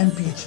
MPH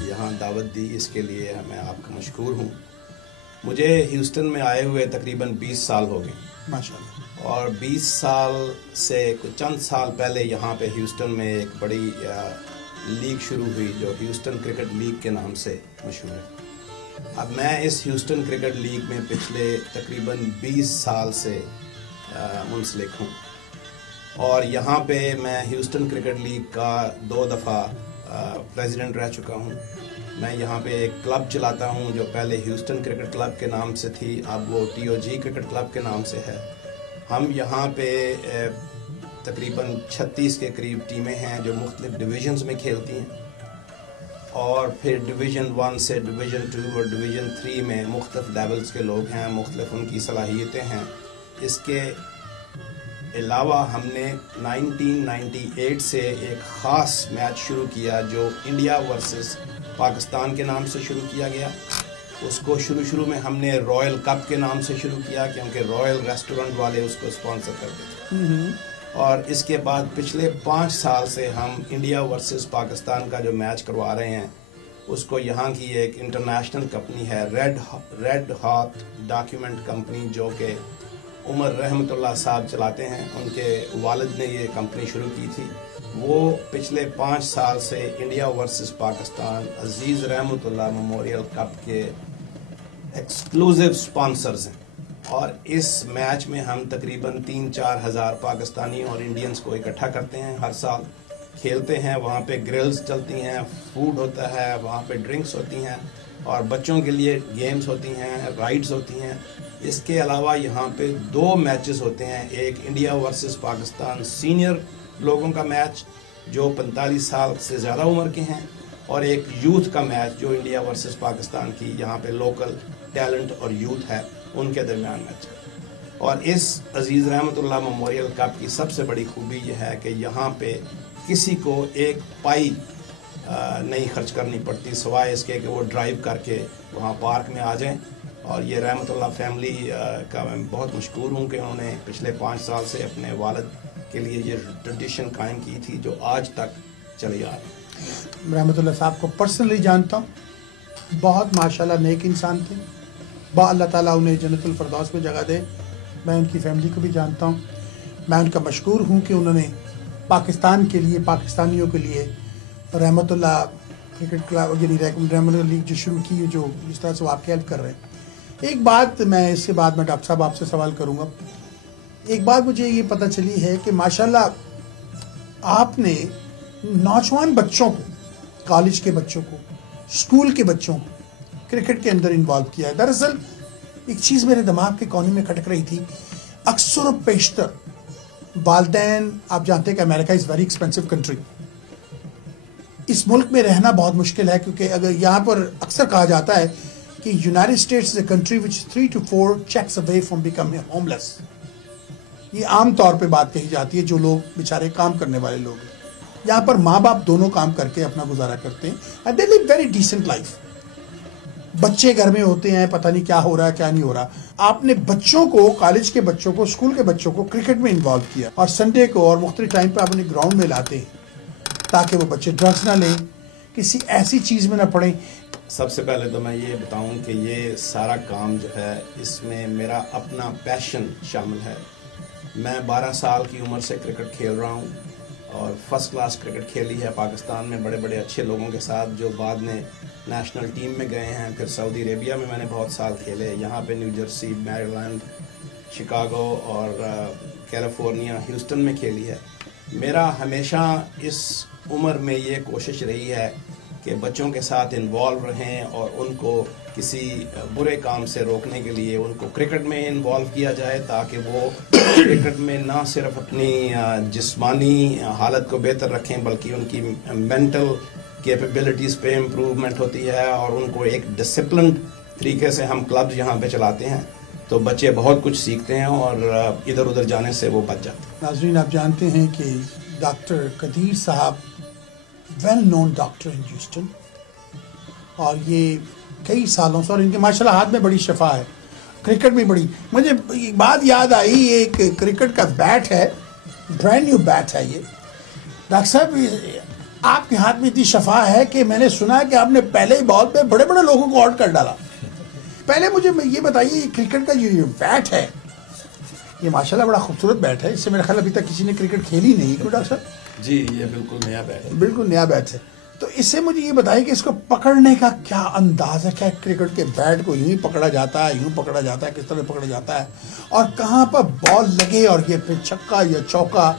یہاں دعوت دی، اس کے لیے میں آپ کا مشکور ہوں۔ مجھے ہیوسٹن میں آئے ہوئے تقریباً 20 سال ہو گئے ماشاءاللہ، اور 20 سال سے چند سال پہلے یہاں پہ ہیوسٹن میں ایک بڑی لیگ شروع ہوئی جو ہیوسٹن کرکٹ لیگ کے نام سے مشہور ہے۔ اب میں اس ہیوسٹن کرکٹ لیگ میں پچھلے تقریباً 20 سال سے منسلک ہوں اور یہاں پہ میں ہیوسٹن کرکٹ لیگ کا 2 دفعہ پریزیڈنٹ رہ چکا ہوں۔ میں یہاں پہ ایک کلب چلاتا ہوں جو پہلے ہیوسٹن کرکٹ کلب کے نام سے تھی، اب وہ TOG کرکٹ کلب کے نام سے ہے۔ ہم یہاں پہ تقریباً 36 کے قریب ٹیمیں ہیں جو مختلف ڈویژنز میں کھیلتی ہیں اور پھر ڈویژن 1 سے ڈویژن 2 اور ڈویژن 3 میں مختلف لیولز کے لوگ ہیں، مختلف ان کی صلاحیتیں ہیں۔ اس کے علاوہ ہم نے 1998 سے ایک خاص میچ شروع کیا جو انڈیا ورسز پاکستان کے نام سے شروع کیا گیا۔ اس کو شروع میں ہم نے رائل کپ کے نام سے شروع کیا کیونکہ رائل ریسٹورنٹ والے اس کو اسپانسر کرتے تھے، اور اس کے بعد پچھلے 5 سال سے ہم انڈیا ورسز پاکستان کا جو میچ کروا رہے ہیں اس کو یہاں کی ایک انٹرنیشنل کمپنی ہے ریڈ ہاٹ ڈاکیومنٹ کمپنی جو کہ عمر رحمت اللہ صاحب چلاتے ہیں، ان کے والد نے یہ کمپنی شروع کی تھی۔ وہ پچھلے 5 سال سے انڈیا ورسز پاکستان عزیز رحمت اللہ میموریل کپ کے ایکسکلوزیو سپانسرز ہیں، اور اس میچ میں ہم تقریباً 3-4 ہزار پاکستانی اور انڈینز کو اکٹھا کرتے ہیں، ہر سال کھیلتے ہیں۔ وہاں پہ گرلز چلتی ہیں، فوڈ ہوتا ہے، وہاں پہ ڈرنکس ہوتی ہیں اور بچوں کے لیے گیمز ہوتی ہیں، رائڈز ہوتی ہیں۔ اس کے علاوہ یہاں پہ 2 میچز ہوتے ہیں، ایک انڈیا ورسز پاکستان سینئر لوگوں کا میچ جو 45 سال سے زیادہ عمر کے ہیں، اور ایک یوتھ کا میچ جو انڈیا ورسز پاکستان کی یہاں پہ لوکل ٹیلنٹ اور یوتھ ہے ان کے درمیان میچ ہے۔ اور اس عزیز رحمت اللہ میموریل کپ کی سب سے بڑی خوبی یہ ہے کہ یہاں پہ کسی کو ایک پائی نہیں خرچ کرنی پڑتی سوائے اس کے کہ وہ ڈرائیو کر کے وہاں پارک میں آ جائیں۔ اور یہ رحمت اللہ فیملی کا میں بہت مشکور ہوں کہ انہوں نے پچھلے 5 سال سے اپنے والد کے لیے یہ ٹریڈیشن قائم کی تھی جو آج تک چلی آ رہی ہے۔ رحمت اللہ صاحب کو پرسنلی جانتا ہوں، بہت ماشاءاللہ نیک انسان تھے، اللہ تعالیٰ انہیں جنت الفردوس میں جگہ دے۔ میں ان کی فیملی کو بھی جانتا ہوں، میں ان کا مشکور ہوں کہ انہوں نے پاکستان کے لیے، پاکستانیوں کے لیے رحمت اللہ کرکٹ کلب یعنی رحمت اللہ لیگ جو شروع کی ہے، جو جس طرح سے وہ آپ کی ہیلپ کر رہے ہیں۔ ایک بات میں اس کے بعد میں ڈاکٹر صاحب آپ سے سوال کروں گا، ایک بات مجھے یہ پتہ چلی ہے کہ ماشاءاللہ آپ نے نوجوان بچوں کو، کالج کے بچوں کو، اسکول کے بچوں کو کرکٹ کے اندر انوالو کیا ہے۔ دراصل ایک چیز میرے دماغ کے کونے میں کھٹک رہی تھی، اکثر و بیشتر والدین، آپ جانتے ہیں کہ امریکہ از ویری ایکسپینسو کنٹری، اس ملک میں رہنا بہت مشکل ہے، کیونکہ اگر یہاں پر اکثر کہا جاتا ہے کہ United States is a country which 3 to 4 checks away from becoming homeless۔ یہ عام طور پہ بات کہی جاتی ہے جو لوگ بیچارے کام کرنے والے لوگ ہیں، یہاں پر ماں باپ دونوں کام کر کے اپنا گزارا کرتے ہیں، and they live very decent life۔ بچے گھر میں ہوتے ہیں، پتہ نہیں کیا ہو رہا ہے کیا نہیں ہو رہا۔ آپ نے بچوں کو، کالج کے بچوں کو، اسکول کے بچوں کو کرکٹ میں انوالو کیا، اور سنڈے کو اور مختلف ٹائم پہ آپ انہیں گراؤنڈ میں لاتے ہیں تاکہ وہ بچے ڈرگس نہ لیں، کسی ایسی چیز میں نہ پڑیں۔ سب سے پہلے تو میں یہ بتاؤں کہ یہ سارا کام جو ہے اس میں میرا اپنا پیشن شامل ہے۔ میں 12 سال کی عمر سے کرکٹ کھیل رہا ہوں اور فرسٹ کلاس کرکٹ کھیلی ہے پاکستان میں بڑے بڑے اچھے لوگوں کے ساتھ جو بعد میں نیشنل ٹیم میں گئے ہیں۔ پھر سعودی عربیہ میں نے بہت سال کھیلے، یہاں پہ نیو جرسی، میریلینڈ، شکاگو اور کیلیفورنیا، ہیوسٹن میں کھیلی ہے۔ میرا ہمیشہ اس عمر میں یہ کوشش رہی ہے کہ بچوں کے ساتھ انوالو رہیں اور ان کو کسی برے کام سے روکنے کے لیے ان کو کرکٹ میں انوالو کیا جائے تاکہ وہ کرکٹ میں نہ صرف اپنی جسمانی حالت کو بہتر رکھیں بلکہ ان کی مینٹل کیپیبلٹیز پہ امپروومنٹ ہوتی ہے، اور ان کو ایک ڈسپلنڈ طریقے سے ہم کلبز یہاں پہ چلاتے ہیں تو بچے بہت کچھ سیکھتے ہیں اور ادھر ادھر جانے سے وہ بچ جاتے ہیں۔ ناظرین، آپ جانتے ہیں کہ ڈاکٹر قدیر صاحب ویل نون ڈاکٹر ان ہیوسٹن، اور یہ کئی سالوں سے، اور ان کے ماشاءاللہ ہاتھ میں بڑی شفا ہے، کرکٹ میں بڑی۔ مجھے ایک بات یاد آئی، ایک کرکٹ کا بیٹ ہے، برانڈ نیو بیٹ ہے یہ ڈاکٹر صاحب، آپ کے ہاتھ میں اتنی شفا ہے کہ میں نے سنا ہے کہ آپ نے پہلے ہی بال پہ بڑے بڑے لوگوں کو آؤٹ کر ڈالا. پہلے مجھے یہ بتائیے یہ کرکٹ کا یہ بیٹ ہے یہ ماشاءاللہ بڑا خوبصورت بیٹ ہے, اس سے میرا خیال ابھی تک کسی نے کرکٹ کھیلی نہیں, کیوں ڈاکٹر صاحب؟ جی یہ بالکل نیا بیٹ ہے. بالکل نیا بیٹ ہے. تو اس سے مجھے یہ بتائیے کہ اس کو پکڑنے کا کیا انداز ہے, کیا کرکٹ کے بیٹ کو یوں ہی پکڑا جاتا ہے, یوں پکڑا جاتا ہے, کس طرح پکڑا جاتا ہے, اور کہاں پر بال لگے اور یہ پھر چھکا یا چوکا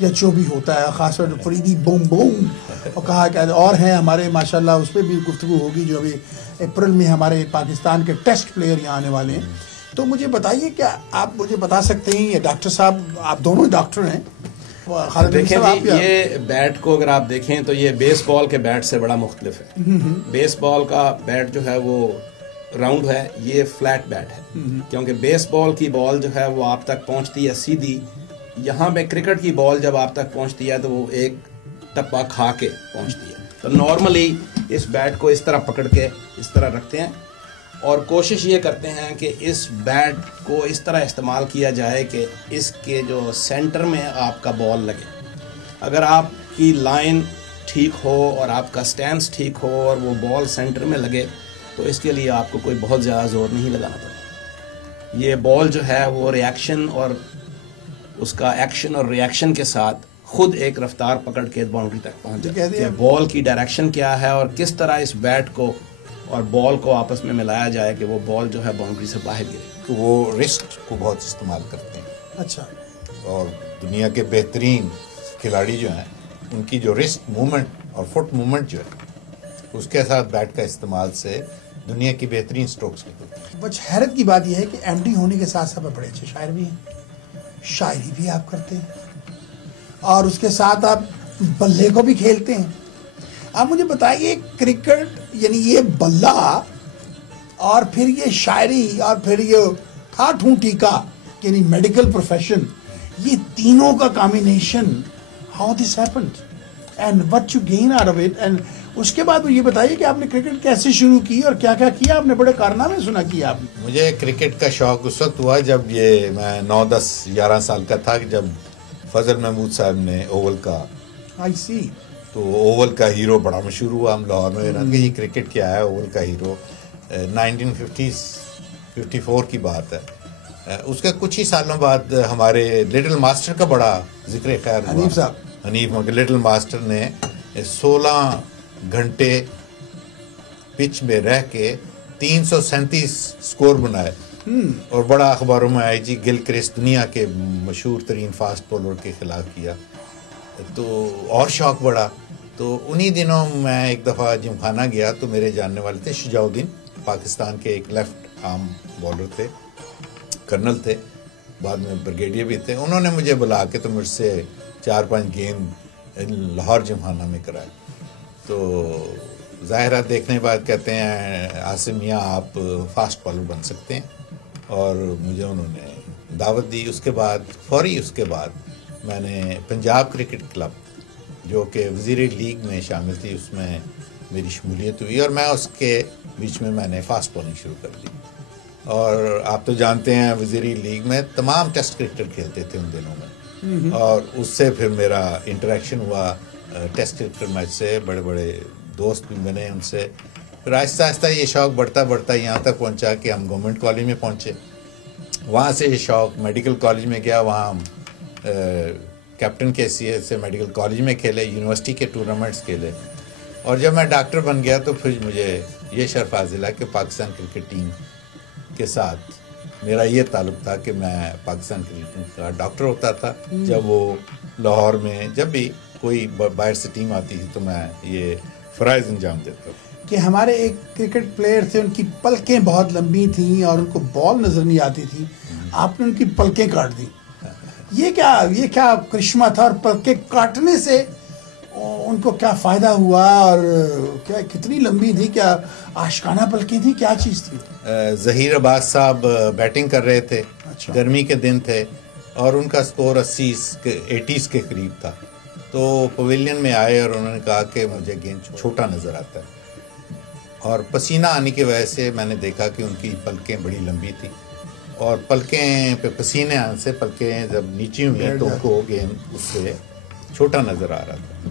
یا جو بھی ہوتا ہے, خاص طور پر فریدی بوم بوم اور کہا کہ اور ہیں ہمارے ماشاءاللہ, اس پہ بھی گفتگو ہوگی جو ابھی اپریل میں ہمارے پاکستان کے ٹیسٹ پلیئر یہاں آنے والے ہیں. تو مجھے بتائیے کیا آپ مجھے بتا سکتے ہیں, یہ ڈاکٹر صاحب آپ دونوں ڈاکٹر ہیں, دیکھیں جی یہ بیٹ کو اگر آپ دیکھیں تو یہ بیس بال کے بیٹ سے بڑا مختلف ہے. بیس بال کا بیٹ جو ہے وہ راؤنڈ ہے, یہ فلیٹ بیٹ ہے, کیونکہ بیس بال کی بال جو ہے وہ آپ تک پہنچتی ہے سیدھی. یہاں پہ کرکٹ کی بال جب آپ تک پہنچتی ہے تو وہ ایک ٹپا کھا کے پہنچتی ہے. تو نارملی اس بیٹ کو اس طرح پکڑ کے اس طرح رکھتے ہیں اور کوشش یہ کرتے ہیں کہ اس بیٹ کو اس طرح استعمال کیا جائے کہ اس کے جو سینٹر میں آپ کا بال لگے. اگر آپ کی لائن ٹھیک ہو اور آپ کا سٹینس ٹھیک ہو اور وہ بال سینٹر میں لگے تو اس کے لیے آپ کو کوئی بہت زیادہ زور نہیں لگانا پڑتا. یہ بال جو ہے وہ ریاکشن اور اس کا ایکشن اور ریاکشن کے ساتھ خود ایک رفتار پکڑ کے باؤنڈری تک پہنچ جاتی ہے. بال کی ڈائریکشن کیا ہے اور کس طرح اس بیٹ کو اور بال کو آپس میں ملایا جائے کہ وہ بال جو ہے باؤنڈری سے باہر گرے. تو وہ رسٹ کو بہت استعمال کرتے ہیں. اچھا. اور دنیا کے بہترین کھلاڑی جو ہیں ان کی جو رسٹ موومنٹ اور فٹ موومنٹ جو ہے اس کے ساتھ بیٹ کا استعمال سے دنیا کی بہترین سٹروکس نکلتے ہیں. بچ حیرت کی بات یہ ہے کہ ایم ڈی ہونے کے ساتھ ساتھ بڑے اچھے شاعر بھی ہیں, شاعری بھی آپ کرتے ہیں اور اس کے ساتھ آپ بلے کو بھی کھیلتے ہیں. آپ مجھے بتائیے کرکٹ یعنی یہ بلہ اور پھر یہ شاعری اور پھر یہ تھا ٹھونٹی کا یعنی میڈیکل پروفیشن, یہ تینوں کا combination, how this happened and what you gain out of it, and اس کے بعد یہ بتائیے کہ آپ نے کرکٹ کیسے شروع کی اور کیا کیا کیا آپ نے, بڑے کارنامے سنا کیا آپ نے. مجھے کرکٹ کا شوق اس وقت ہوا جب یہ میں 9 10 11 سال کا تھا, جب فضل محمود صاحب نے اوول کا آئی سی تو اوول کا ہیرو بڑا مشہور ہوا ہم لاہور میں کہ یہ کرکٹ کیا ہے اوول کا ہیرو. 1954 کی بات ہے. اس کے کچھ ہی سالوں بعد ہمارے لٹل ماسٹر کا بڑا ذکر خیر ہوا. حنیف صاحب, حنیف لٹل ماسٹر نے 16 گھنٹے پچ میں رہ کے 337 سکور بنائے اور بڑا اخباروں میں آئی جی گل کرسٹ دنیا کے مشہور ترین فاسٹ بولر کے خلاف کیا. تو اور شوق بڑا. تو انہی دنوں میں ایک دفعہ جم خانہ گیا تو میرے جاننے والے تھے شجاع الدین, پاکستان کے ایک لیفٹ آرم بولر تھے, کرنل تھے, بعد میں بریگیڈیئر بھی تھے. انہوں نے مجھے بلا کے تو مجھ سے 4-5 گیند لاہور جم خانہ میں کرائے. تو ظاہرہ دیکھنے کے بعد کہتے ہیں عاصم میاں آپ فاسٹ بالر بن سکتے ہیں, اور مجھے انہوں نے دعوت دی. اس کے بعد فوری اس کے بعد میں نے پنجاب کرکٹ کلب جو کہ وزیر لیگ میں شامل تھی اس میں میری شمولیت ہوئی اور میں اس کے بیچ میں نے فاسٹ بالنگ شروع کر دی. اور آپ تو جانتے ہیں وزیری لیگ میں تمام ٹیسٹ کرکٹر کھیلتے تھے ان دنوں میں, اور اس سے پھر میرا انٹریکشن ہوا ٹیسٹ کرکٹر میچ سے, بڑے بڑے دوست بھی بنے ان سے. پھر آہستہ آہستہ یہ شوق بڑھتا بڑھتا یہاں تک پہنچا کہ ہم گورنمنٹ کالج میں پہنچے. وہاں سے یہ شوق میڈیکل کالج میں گیا, وہاں ہم کیپٹن کے حیثیت سے میڈیکل کالج میں کھیلے, یونیورسٹی کے ٹورنامنٹس کھیلے. اور جب میں ڈاکٹر بن گیا تو پھر مجھے یہ شرف حاصل ہے کہ پاکستان کرکٹ ٹیم کے ساتھ میرا یہ تعلق تھا کہ میں پاکستان کرکٹ ٹیم کا ڈاکٹر ہوتا تھا. جب وہ لاہور میں جب بھی کوئی باہر سے ٹیم آتی تھی تو میں یہ فرائض انجام دیتا تھا. کہ ہمارے ایک کرکٹ پلیئر تھے, ان کی پلکیں بہت لمبی تھیں اور ان کو بال نظر نہیں آتی تھی, آپ نے ان کی پلکیں کاٹ دی. یہ کیا کرشمہ تھا, اور پلکیں کاٹنے سے ان کو کیا فائدہ ہوا, اور کیا کتنی لمبی تھی, کیا آشکانہ پلکیں تھی, کیا چیز تھی؟ ظہیر عباس صاحب بیٹنگ کر رہے تھے, گرمی کے دن تھے اور ان کا سکور 80 کے قریب تھا. تو پویلین میں آئے اور انہوں نے کہا کہ مجھے گیند چھوٹا نظر آتا ہے, اور پسینہ آنے کی وجہ سے میں نے دیکھا کہ ان کی پلکیں بڑی لمبی تھی, اور پلکیں پہ پسینے آنے سے پلکیں جب نیچی ہوئی تو ان کو گیند اس سے چھوٹا نظر آ رہا تھا.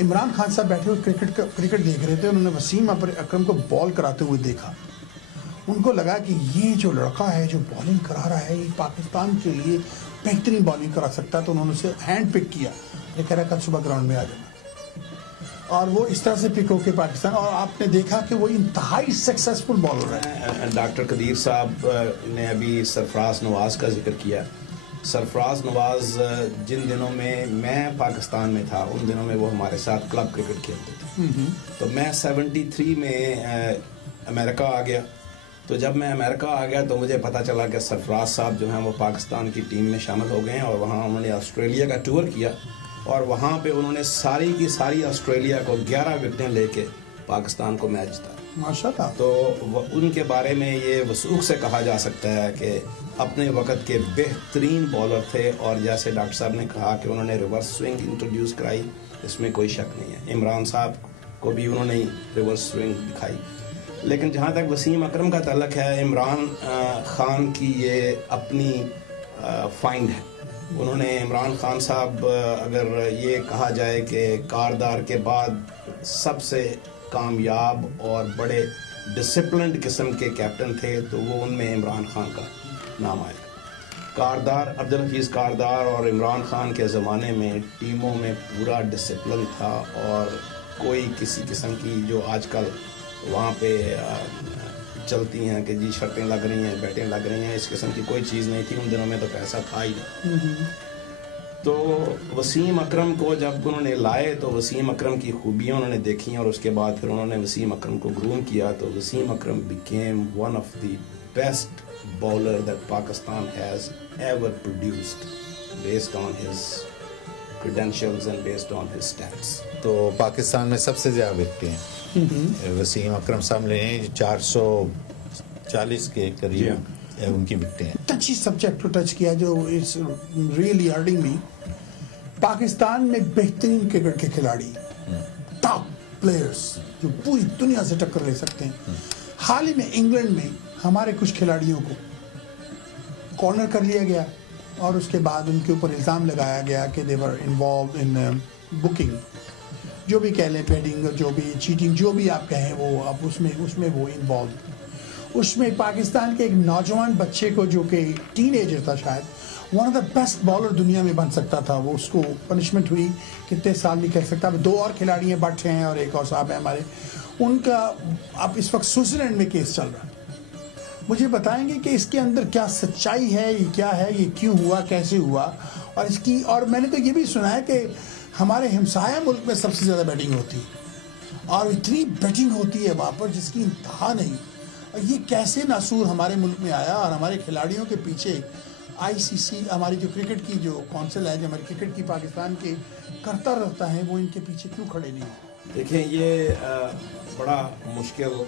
عمران خان صاحب بیٹھے ہوئے کرکٹ دیکھ رہے تھے, انہوں نے وسیم اکرم کو بال کراتے ہوئے دیکھا. ان کو لگا کہ یہ جو لڑکا ہے جو بالنگ کرا رہا ہے یہ پاکستان کے لیے بہترین بالنگ کرا سکتا ہے, تو انہوں نے اسے ہینڈ پک کیا. یہ کہہ رہا کل صبح گراؤنڈ میں آ جانا, اور وہ اس طرح سے پک ہو کے پاکستان, اور آپ نے دیکھا کہ وہ انتہائی سکسیسفل بالر ہے. ڈاکٹر قدیر صاحب نے ابھی سرفراز نواز کا ذکر کیا. سرفراز نواز جن دنوں میں پاکستان میں تھا ان دنوں میں وہ ہمارے ساتھ کلب کرکٹ کھیلتے تھے. تو میں 73 میں امریکہ آ گیا. تو جب میں امریکہ آ گیا تو مجھے پتہ چلا کہ سرفراز صاحب جو ہیں وہ پاکستان کی ٹیم میں شامل ہو گئے ہیں, اور وہاں انہوں نے آسٹریلیا کا ٹور کیا, اور وہاں پہ انہوں نے ساری کی ساری آسٹریلیا کو 11 وکٹیں لے کے پاکستان کو میچ جتا. ماشاءاللہ. تو ان کے بارے میں یہ وثوق سے کہا جا سکتا ہے کہ اپنے وقت کے بہترین بالر تھے, اور جیسے ڈاکٹر صاحب نے کہا کہ انہوں نے ریورس سوئنگ انٹروڈیوس کرائی, اس میں کوئی شک نہیں ہے. عمران صاحب کو بھی انہوں نے ریورس سوئنگ دکھائی. لیکن جہاں تک وسیم اکرم کا تعلق ہے, عمران خان کی یہ اپنی فائنڈ ہے. انہوں نے عمران خان صاحب اگر یہ کہا جائے کہ کاردار کے بعد سب سے کامیاب اور بڑے ڈسپلنڈ قسم کے کیپٹن تھے تو وہ ان میں عمران خان کا نام آئے گا. کاردار عبدالحفیظ کاردار اور عمران خان کے زمانے میں ٹیموں میں پورا ڈسپلن تھا, اور کوئی کسی قسم کی جو آج کل وہاں پہ چلتی ہیں کہ جی شرطیں لگ رہی ہیں, بیٹیں لگ رہی ہیں, اس قسم کی کوئی چیز نہیں تھی. ان دنوں میں تو پیسہ تھا ہی نہیں. تو وسیم اکرم کو جب انہوں نے لائے تو وسیم اکرم کی خوبیاں انہوں نے دیکھی, اور اس کے بعد پھر انہوں نے وسیم اکرم کو گروم کیا. تو وسیم اکرم became one of the best bowler that Pakistan has ever produced based on his credentials and based on his stats. تو پاکستان میں سب سے زیادہ وکٹیں ہیں وسیم اکرم صاحب نے 440 کے قریب ان کی وکٹیں ہیں. اچھی سبجیکٹ کو ٹچ کیا جو اس ریئلی ہرٹنگ می. پاکستان میں بہترین کرکٹ کے کھلاڑی, ٹاپ پلیئرز جو پوری دنیا سے ٹکر لے سکتے ہیں. حال ہی میں انگلینڈ میں ہمارے کچھ کھلاڑیوں کو کارنر کر لیا گیا, اور اس کے بعد ان کے اوپر الزام لگایا گیا کہ دے ور انوالوڈ ان بکنگ, جو بھی کہہ لیں بیڈنگ, جو بھی چیٹنگ, جو بھی آپ کہیں وہ اب اس میں وہ انوالوڈ. اس میں پاکستان کے ایک نوجوان بچے کو جو کہ ٹین ایجر تھا, شاید one of the best bowler دنیا میں بن سکتا تھا, وہ اس کو پنشمنٹ ہوئی کتنے سال نہیں کہہ سکتا. 2 اور کھلاڑی ہیں, بٹ ہیں اور ایک اور صاحب ہیں ہمارے, ان کا اب اس وقت سوئٹزرلینڈ میں کیس چل رہا ہے. مجھے بتائیں گے کہ اس کے اندر کیا سچائی ہے, یہ کیا ہے, یہ کیوں ہوا, کیسے ہوا, اور اس کی, اور میں نے تو یہ بھی سنا ہے کہ ہمارے ہمسایہ ملک میں سب سے زیادہ بیٹنگ ہوتی ہے, اور اتنی بیٹنگ ہوتی ہے وہاں پر جس کی انتہا نہیں. اور یہ کیسے ناصور ہمارے ملک میں آیا, اور ہمارے کھلاڑیوں کے پیچھے ICC ہماری جو کرکٹ کی جو کونسل ہے, جو ہماری کرکٹ کی پاکستان کے کرتا رہتا ہے, وہ ان کے پیچھے کیوں کھڑے نہیں ہیں؟ دیکھیں یہ بڑا مشکل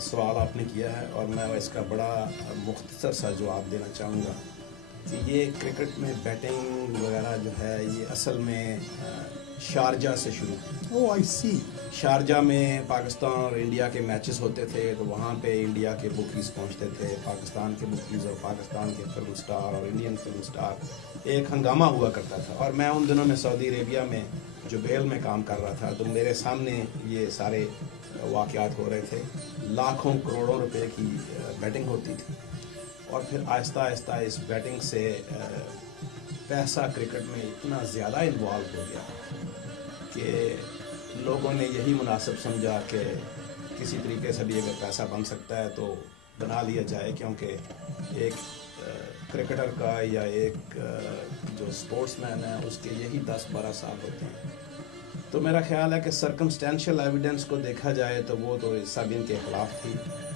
سوال آپ نے کیا ہے, اور میں اس کا بڑا مختصر سا جواب دینا چاہوں گا کہ یہ کرکٹ میں بیٹنگ وغیرہ جو ہے یہ اصل میں شارجہ سے شروع. I see. شارجہ میں پاکستان اور انڈیا کے میچز ہوتے تھے, تو وہاں پہ انڈیا کے بکیز پہنچتے تھے, پاکستان کے بکیز, اور پاکستان کے فلم سٹار اور انڈین فلم سٹار, ایک ہنگامہ ہوا کرتا تھا. اور میں ان دنوں میں سعودی عربیہ میں جبیل میں کام کر رہا تھا, تو میرے سامنے یہ سارے واقعات ہو رہے تھے. لاکھوں کروڑوں روپے کی بیٹنگ ہوتی تھی, اور پھر آہستہ آہستہ اس بیٹنگ سے پیسہ کرکٹ میں اتنا زیادہ انوالو ہو گیا کہ لوگوں نے یہی مناسب سمجھا کہ کسی طریقے سے بھی اگر پیسہ بن سکتا ہے تو بنا لیا جائے, کیونکہ ایک کرکٹر کا یا ایک جو سپورٹس مین ہے اس کے یہی 10-12 سال ہوتے ہیں. تو میرا خیال ہے کہ سرکمسٹینشیل ایویڈنس کو دیکھا جائے تو وہ تو سب ان کے خلاف تھی,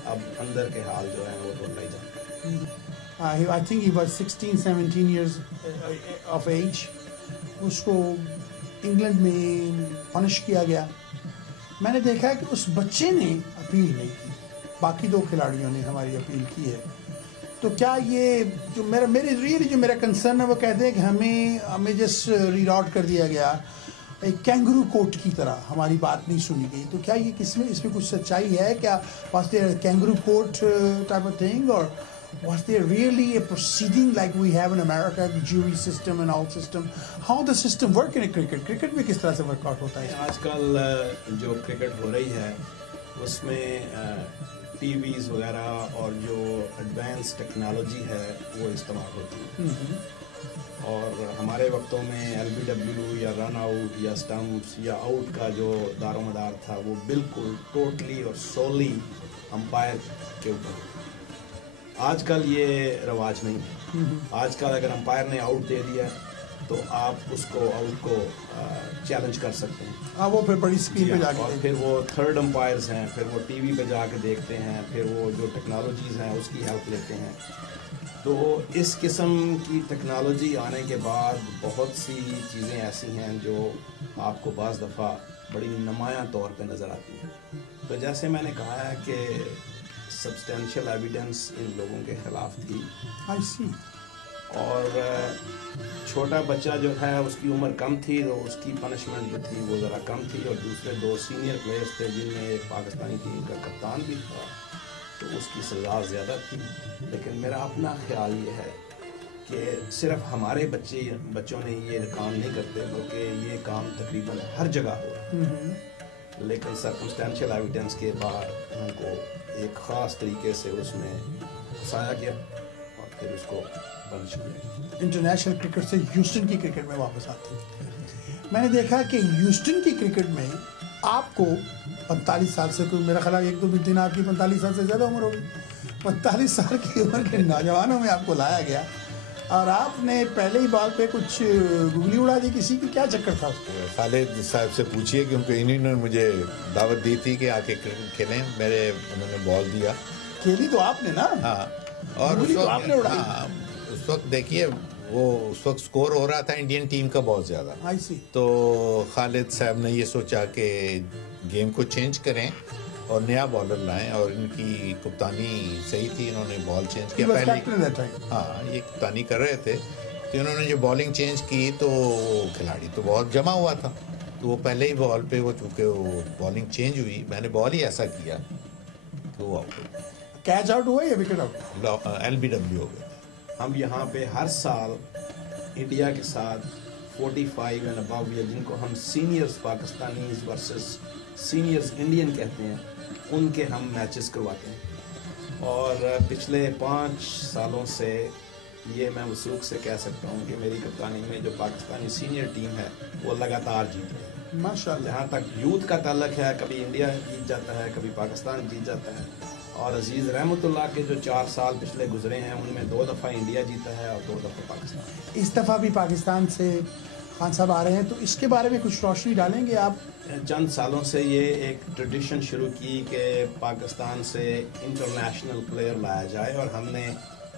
اب اندر کے حال جو ہیں وہ تو نہیں جانتے. I think he was 16-17 years of age. اس کو انگلینڈ میں پنش کیا گیا. میں نے دیکھا کہ اس بچے نے اپیل نہیں کی, باقی 2 کھلاڑیوں نے ہماری اپیل کی ہے. تو کیا یہ جو میرا کنسرن ہے, وہ کہتے ہیں کہ ہمیں جسٹ ریڈ آؤٹ کر دیا گیا ایک کینگرو کوٹ کی طرح, ہماری بات نہیں سنی گئی. تو کیا یہ اس میں کچھ سچائی ہے, کیا واسطے kangaroo court type of thing, Was there really a proceeding like we have in America, the jury system and all system? How the system work in a cricket? Cricket میں کس طرح سے ورک آؤٹ ہوتا ہے؟ آج کل جو cricket ہو رہی ہے اس میں ٹی ویز وغیرہ اور جو ایڈوانس ٹیکنالوجی ہے وہ استعمال ہوتی ہے. اور ہمارے وقتوں میں ایل بی ڈبلیو یا رن آؤٹ یا اسٹمپس یا آؤٹ کا جو دار و مدار تھا وہ بالکل ٹوٹلی اور سولی امپائر کے اوپر. آج کل یہ رواج نہیں ہے. آج کل اگر امپائر نے آؤٹ دے دیا تو آپ اس کو آؤٹ کو چیلنج کر سکتے ہیں. وہ پھر بڑی اسکرین پہ جا کے اور پھر وہ تھرڈ امپائرز ہیں, پھر وہ ٹی وی پہ جا کے دیکھتے ہیں, پھر وہ جو ٹیکنالوجیز ہیں اس کی ہیلپ لیتے ہیں. تو اس قسم کی ٹیکنالوجی آنے کے بعد بہت سی چیزیں ایسی ہیں جو آپ کو بعض دفعہ بڑی نمایاں طور پہ نظر آتی ہیں. تو جیسے میں نے کہا ہے کہ سبسٹینشیل ایویڈنس ان لوگوں کے خلاف تھی. I see. اور چھوٹا بچہ جو ہے اس کی عمر کم تھی تو اس کی پنشمنٹ جو تھی وہ ذرا کم تھی, اور دوسرے 2 سینئر پلیئرز تھے جن میں ایک پاکستانی ٹیم کا کپتان بھی تھا تو اس کی سزا زیادہ تھی. لیکن میرا اپنا خیال یہ ہے کہ صرف ہمارے بچوں نے یہ کام نہیں کرتے بلکہ یہ کام تقریباً ہر جگہ ہو رہا ہے. لیکن سرکمسٹینشیل ایویڈنس کے بعد ان کو ایک خاص طریقے سے اس میں پھنسایا گیا اور پھر اس کو بند کیا. انٹرنیشنل کرکٹ سے ہیوسٹن کی کرکٹ میں واپس آتے ہیں. میں نے دیکھا کہ ہیوسٹن کی کرکٹ میں آپ کو 45 سال سے کوئی میرا خیال 1-2 دن آپ کی 45 سال سے زیادہ عمر ہوگی. 45 سال کی عمر کے نوجوانوں میں آپ کو لایا گیا اور آپ نے پہلے ہی بال پہ کچھ گگلی اڑا دی. کسی کی کیا چکر تھا اس کو؟ خالد صاحب سے پوچھیے کیونکہ انہوں نے مجھے دعوت دی تھی کہ آ کے کرکٹ کھیلیں. انہوں نے بال دیا. کھیلی تو آپ نے نا؟ ہاں. اور اس وقت دیکھیے وہ اس وقت سکور ہو رہا تھا انڈین ٹیم کا بہت زیادہ. تو خالد صاحب نے یہ سوچا کہ گیم کو چینج کریں اور نیا بالر لائیں, اور ان کی کپتانی صحیح تھی. انہوں نے بال چینج کیا پہلے. ہاں, یہ کپتانی کر رہے تھے تو انہوں نے جو بالنگ چینج کی تو کھلاڑی تو بہت جمع ہوا تھا تو وہ پہلے ہی بال پہ وہ چونکہ وہ بالنگ چینج ہوئی, میں نے بال ہی ایسا کیا کہ وہ آؤٹ ہو گیا. کیچ آؤٹ ہوا یا وکٹ آؤٹ؟ ایل بی ڈبلیو ہو گیا. ہم یہاں پہ ہر سال انڈیا کے ساتھ 45 اینڈ ابو یا جن کو ہم seniors Pakistanis versus seniors Indian کہتے ہیں ان کے ہم میچز کرواتے ہیں. اور پچھلے 5 سالوں سے یہ میں وثوق سے کہہ سکتا ہوں کہ میری کپتانی میں جو پاکستانی سینئر ٹیم ہے وہ لگاتار جیت رہی ہے. ماشاءاللہ. جہاں تک یوتھ کا تعلق ہے کبھی انڈیا جیت جاتا ہے, کبھی پاکستان جیت جاتا ہے. اور عزیز رحمت اللہ کے جو 4 سال پچھلے گزرے ہیں ان میں 2 دفعہ انڈیا جیتا ہے اور 2 دفعہ پاکستان. اس دفعہ بھی پاکستان سے خان صاحب آ رہے ہیں تو اس کے بارے میں کچھ روشنی ڈالیں گے آپ؟ چند سالوں سے یہ ایک ٹریڈیشن شروع کی کہ پاکستان سے انٹرنیشنل پلیئر لایا جائے, اور ہم نے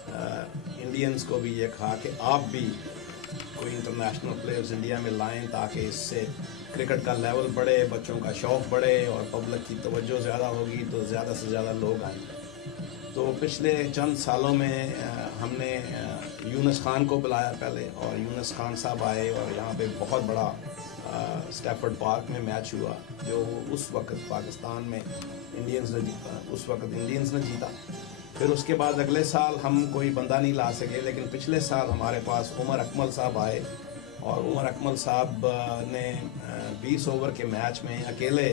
انڈینز کو بھی یہ کہا کہ آپ بھی کوئی انٹرنیشنل پلیئرز انڈیا میں لائیں تاکہ اس سے کرکٹ کا لیول بڑھے, بچوں کا شوق بڑھے اور پبلک کی توجہ زیادہ ہوگی تو زیادہ سے زیادہ لوگ آئیں گے. تو پچھلے چند سالوں میں ہم نے یونس خان کو بلایا پہلے, اور یونس خان صاحب آئے اور یہاں پہ بہت بڑا اسٹیفرڈ پارک میں میچ ہوا جو اس وقت پاکستان میں انڈینز نے جیتا. اس وقت انڈینز نے جیتا. پھر اس کے بعد اگلے سال ہم کوئی بندہ نہیں لا سکے, لیکن پچھلے سال ہمارے پاس عمر اکمل صاحب آئے, اور عمر اکمل صاحب نے 20 اوور کے میچ میں اکیلے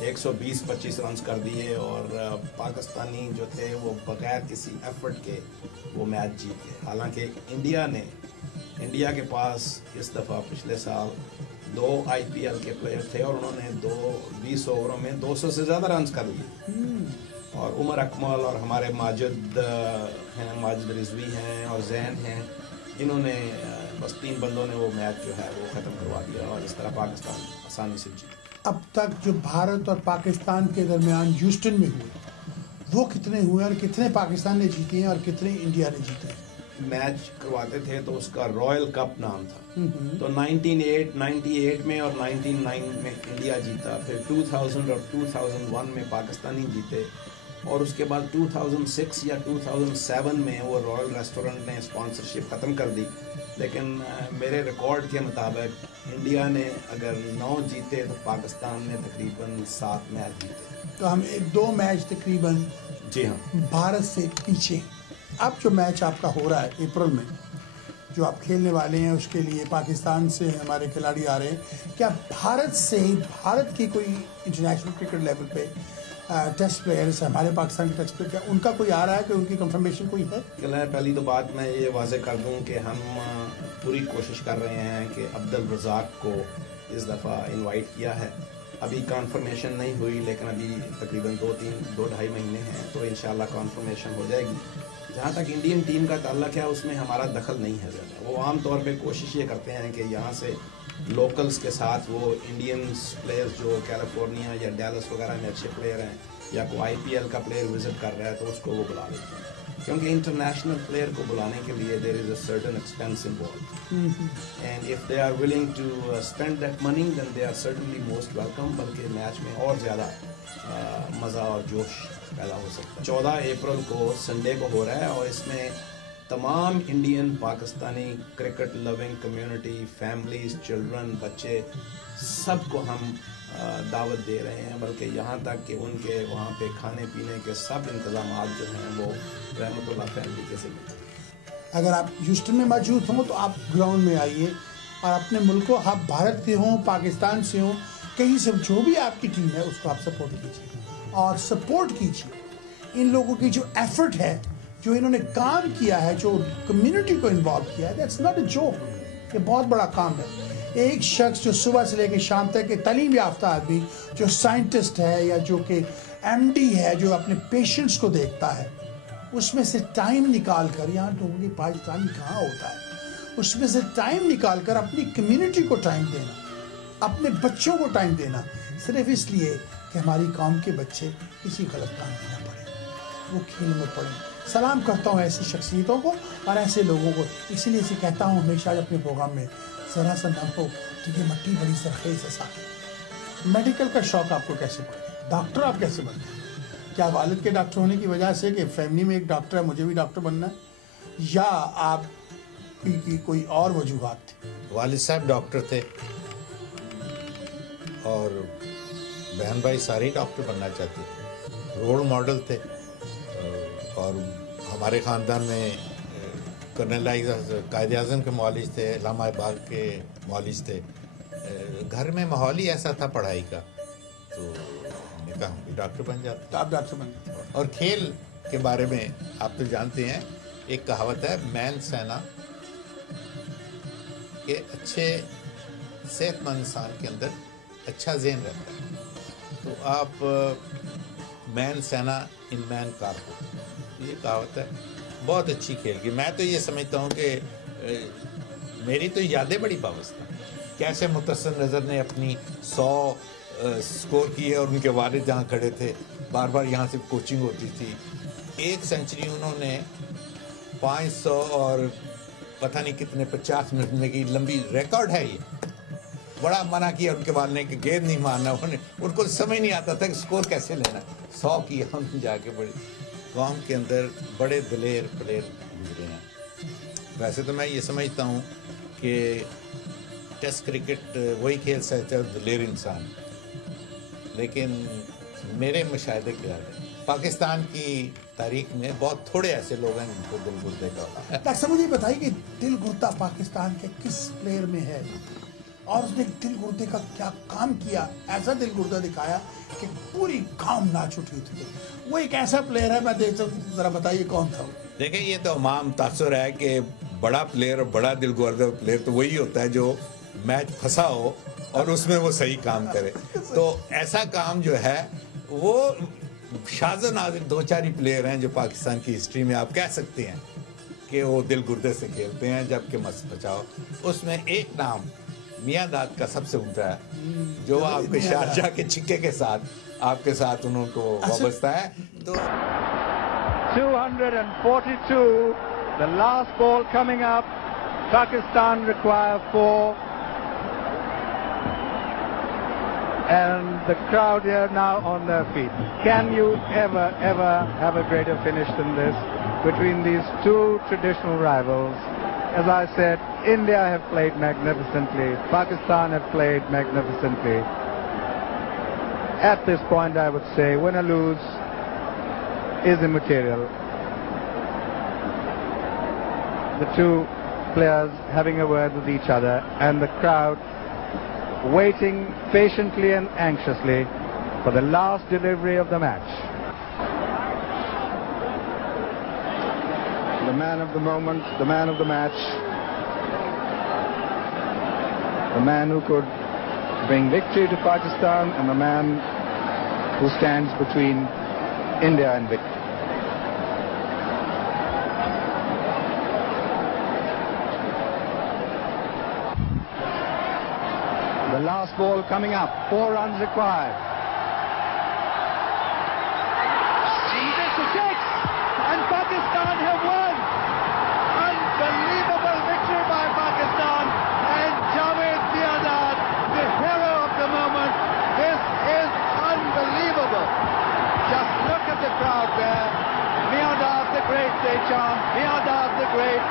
120-25 رنز کر دیے, اور پاکستانی جو تھے وہ بغیر کسی ایفرٹ کے وہ میچ جیت گئے. حالانکہ انڈیا کے پاس اس دفعہ پچھلے سال 2 IPL کے پلیئر تھے اور انہوں نے 20 اووروں میں 200 سے زیادہ رنز کر لیے. اور عمر اکمل اور ہمارے ماجد ہیں, ماجد رضوی ہیں اور زین ہیں, انہوں نے بس 3 بندوں نے وہ میچ جو ہے وہ ختم کروا دیا, اور اس طرح پاکستان آسانی سے جیتا. اب تک جو بھارت اور پاکستان کے درمیان ہیوسٹن میں ہوئے وہ کتنے ہوئے, اور کتنے پاکستان نے جیتے ہیں اور کتنے انڈیا نے جیتے ہیں؟ میچ کرواتے تھے تو اس کا رائل کپ نام تھا. تو 98 میں اور 99 میں انڈیا جیتا, پھر 2000 اور 2001 میں پاکستانی جیتے, اور اس کے بعد 2006 یا 2007 میں وہ رائل ریسٹورنٹ نے اسپانسرشپ ختم کر دی. لیکن میرے ریکارڈ کے مطابق انڈیا نے اگر 9 جیتے تو پاکستان نے تقریباً 7 میچ جیتے. تو ہم 2 میچ تقریباً جی ہاں بھارت سے پیچھے. اب جو میچ آپ کا ہو رہا ہے اپریل میں جو آپ کھیلنے والے ہیں اس کے لیے پاکستان سے ہمارے کھلاڑی آ رہے ہیں, کیا بھارت کی کوئی انٹرنیشنل کرکٹ لیول پہ ٹیسٹ پلیئرس ہمارے پاکستان کے ٹیسٹ پلیئر ان کا کوئی آ رہا ہے کہ ان کی کنفرمیشن کوئی ہے؟ پہلی تو بات میں یہ واضح کر دوں کہ ہم پوری کوشش کر رہے ہیں کہ عبد الرزاق کو اس دفعہ انوائٹ کیا ہے. ابھی کنفرمیشن نہیں ہوئی لیکن ابھی تقریباً 2-2.5 مہینے ہیں تو انشاءاللہ کنفرمیشن ہو جائے گی. جہاں تک انڈین ٹیم کا تعلق ہے اس میں ہمارا دخل نہیں ہے زیادہ. وہ عام طور پہ کوشش یہ کرتے ہیں کہ یہاں سے لوکلز کے ساتھ وہ انڈینز پلیئرز جو کیلیفورنیا یا ڈیلس وغیرہ میں اچھے پلیئر ہیں یا کوئی IPL کا پلیئر وزٹ کر رہا ہے تو اس کو وہ بلا لیتے ہیں, کیونکہ انٹرنیشنل پلیئر کو بلانے کے لیے there is a certain expense involved and if they are willing to spend that money then they are certainly most welcome. بلکہ میچ میں اور زیادہ مزہ اور جوش پیدا ہو سکتا ہے. 14 اپریل کو سنڈے کو ہو رہا ہے اور اس میں تمام انڈین پاکستانی کرکٹ لونگ کمیونٹی, فیملیز, چلڈرن, بچے سب کو ہم دعوت دے رہے ہیں. بلکہ یہاں تک کہ ان کے وہاں پہ کھانے پینے کے سب انتظامات جو ہیں وہ رحمت اللہ فیملی کے ذمہ ہیں. اگر آپ ہیوسٹن میں موجود ہوں تو آپ گراؤنڈ میں آئیے اور اپنے ملک کو, آپ بھارت کے ہوں, پاکستان سے ہوں, کہیں سے جو بھی آپ کی ٹیم ہے اس کو آپ سپورٹ کیجیے اور سپورٹ کیجیے. ان لوگوں کی جو ایفرٹ ہے, جو انہوں نے کام کیا ہے, جو کمیونٹی کو انوالو کیا ہے, دیٹس ناٹ اے جوک. یہ بہت بڑا کام ہے. ایک شخص جو صبح سے لے کے شام تک ایک تعلیم یافتہ آدمی جو سائنٹسٹ ہے یا جو کہ MD ہے, جو اپنے پیشنٹس کو دیکھتا ہے, اس میں سے ٹائم نکال کر, یہاں لوگوں کی پاکستانی کہاں ہوتا ہے, اس میں سے ٹائم نکال کر اپنی کمیونٹی کو ٹائم دینا, اپنے بچوں کو ٹائم دینا, صرف اس لیے کہ ہماری قوم کے بچے کسی غلط کام میں نہ پڑیں, وہ کھیل میں پڑیں. سلام کرتا ہوں ایسی شخصیتوں کو اور ایسے لوگوں کو. اسی لیے کہتا ہوں ہمیشہ اپنے پروگرام میں ذرا سا نہ ہو تو یہ مٹی بڑی سرخیز ہے. ساتھ میڈیکل کا شوق آپ کو کیسے پڑے, ڈاکٹر آپ کیسے بنے؟ کیا والد کے ڈاکٹر ہونے کی وجہ سے کہ فیملی میں ایک ڈاکٹر ہے مجھے بھی ڈاکٹر بننا ہے, یا آپ کی کوئی اور وجوہات تھی؟ والد صاحب ڈاکٹر تھے اور بہن بھائی سارے ڈاکٹر بننا چاہتے تھے, رول ماڈل تھے. اور ہمارے خاندان میں کرنل قائد اعظم کے معالج تھے, علامہ اقبال کے معالج تھے. گھر میں ماحول ہی ایسا تھا پڑھائی کا, تو ہم نے کہا ہم بھی ڈاکٹر بن جاتے. تو آپ ڈاکٹر بن گئے. اور کھیل کے بارے میں آپ تو جانتے ہیں, ایک کہاوت ہے مین سینا, کہ اچھے صحت مند انسان کے اندر اچھا ذہن رہتا ہے. تو آپ مین سینا ان مین کارپو, یہ کہاوت ہے, بہت اچھی کھیل کی. میں تو یہ سمجھتا ہوں کہ میری تو یادیں بڑی پابند ہیں, کیسے متصل نظر نے اپنی 100 سکور کی ہے اور ان کے والد جہاں کھڑے تھے, بار بار یہاں سے کوچنگ ہوتی تھی. 1 سینچری انہوں نے 500 اور پتہ نہیں کتنے 50 منٹ میں کی لمبی ریکارڈ ہے. یہ بڑا منع کیا ان کے والد نے کہ گیند نہیں مارنا. ان کو سمجھ نہیں آتا تھا کہ سکور کیسے لینا. 100 کیا ہم نے جا کے. بڑی قوم کے اندر بڑے دلیر پلیئر گزرے ہیں. ویسے تو میں یہ سمجھتا ہوں کہ ٹیسٹ کرکٹ وہی کھیل سکتا ہے دلیر انسان, لیکن میرے مشاہدے کے بعد پاکستان کی تاریخ میں بہت تھوڑے ایسے لوگ ہیں جن کو دل گردے کا ہوتا ہے. ڈاکٹر صاحب مجھے بتائیے کہ دل گردہ پاکستان کے کس پلیئر میں ہے اور اس نے دل گردے کا کیا کام کیا, ایسا دل گردہ دکھایا کہ پوری قوم ناچ اٹھی تھی. وہ ایک ایسا پلیئر ہے, میں دیکھتا ہوں, ذرا بتائیے کون تھا وہ. دیکھیں یہ تو عام تاثر ہے کہ بڑا پلیئر اور بڑا دل گردہ پلیئر تو وہی ہوتا ہے جو میچ پھنسا ہو اور اس میں وہ صحیح کام کرے. تو ایسا کام جو ہے وہ شاذ و نادر 2-4 ہی پلیئر ہیں جو پاکستان کی ہسٹری میں آپ کہہ سکتے ہیں کہ وہ دل گردے سے کھیلتے ہیں, جبکہ مس بچاؤ. اس میں ایک نام میاں داد کا سب سے اونچا ہے, جو آپ کے شارجہ کے چھکے کے ساتھ آپ کے ساتھ انہوں کو وابستہ ہے. تو 242, the last ball coming up. Pakistan require 4. And the crowd here now on their feet. Can you ever have a greater finish than this between these two traditional rivals? As I said, India have played magnificently. Pakistan have played magnificently. At this point, I would say, win or lose is immaterial. the two players having a word with each other, and the crowd waiting patiently and anxiously for the last delivery of the match. The man of the moment, the man of the match, the man who could bring victory to Pakistan, and the man who stands between India and victory. The last ball coming up, 4 runs required. And this is 6, and Pakistan have won. Unbelievable victory by Pakistan, and Javed Miandad, the hero of the moment. This is unbelievable. Just look at the crowd there. Miandad the great, they chant. Miandad the great.